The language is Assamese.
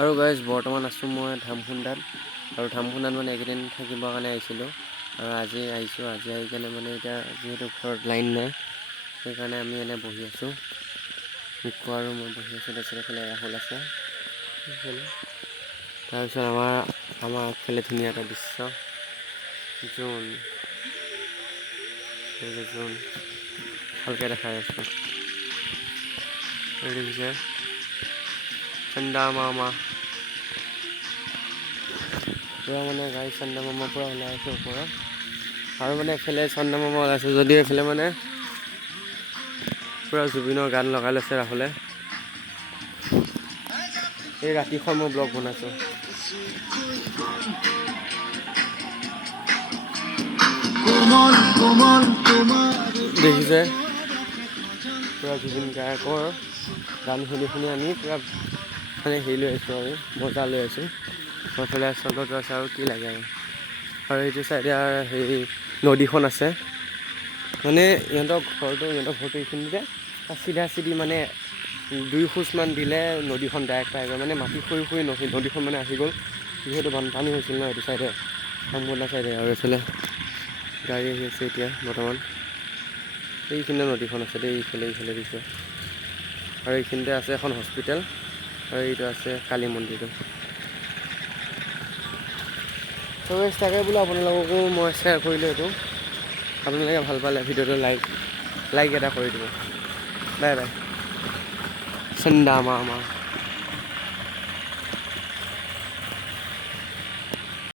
আৰু গাইজ বৰ্তমান আছোঁ মই ধামখুন্দাত আৰু ধামখুন্দাত মানে এইকেইদিন থাকিবৰ কাৰণে আহিছিলোঁ আৰু আজি আহিছোঁ। আজি আহি কেনে মানে এতিয়া যিহেতু ঘৰত লাইন নাই সেইকাৰণে আমি এনে বহি আছোঁ। মিকু আৰু মই বহি আছোঁ। তাৰপিছত এইফালে ৰাহুল আছে। তাৰপিছত আমাৰ আগফালে ধুনীয়া এটা দৃশ্য জোন ভালকৈ দেখাই আছোঁ। দেখিছে চন্দা মামা পূৰা মানে গাড়ী চন্দা মামা পূৰা ওলাই আছে ওপৰত আৰু মানে এইফালে চন্দা মামা ওলাইছে যদিও এইফালে মানে পূৰা জুবিনৰ গান লগাই লৈছে ৰাহুলে। এই ৰাতিখন মই ব্লগ বনাইছোঁ। দেখিছে পূৰা জুবিন গায়কৰ গান শুনি আমি পূৰা মানে হেৰি লৈ আছোঁ আৰু মজা লৈ আছোঁ। এইফালে চন্দ্ৰটো আছে আৰু কি লাগে আৰু এইটো চাইডে হেৰি নদীখন আছে। মানে ইহঁতৰ ঘৰটো এইখিনিতে চিধা চিধি মানে 2 খোজমান দিলে নদীখন ডাইৰেক্ট পাই গ'ল। মানে মাটি খহি নদীখন মানে আহি গ'ল যিহেতু বানপানী হৈছিল ন এইটো চাইডে ধামখুন্দা চাইডে। আৰু এইফালে গাড়ী আহি আছে এতিয়া বৰ্তমান। এইখিনিতে নদীখন আছে দেই এইফালে দিছে আৰু এইখিনিতে আছে এখন হস্পিটেল আৰু এইটো আছে কালী মন্দিৰটো। ত' তাকে বোলো আপোনালোককো মই শ্বেয়াৰ কৰিলোঁ এইটো। আপোনালোকে ভাল পালে ভিডিঅ'টো লাইক এটা কৰি দিব। বাই বাই চন্দা মামা।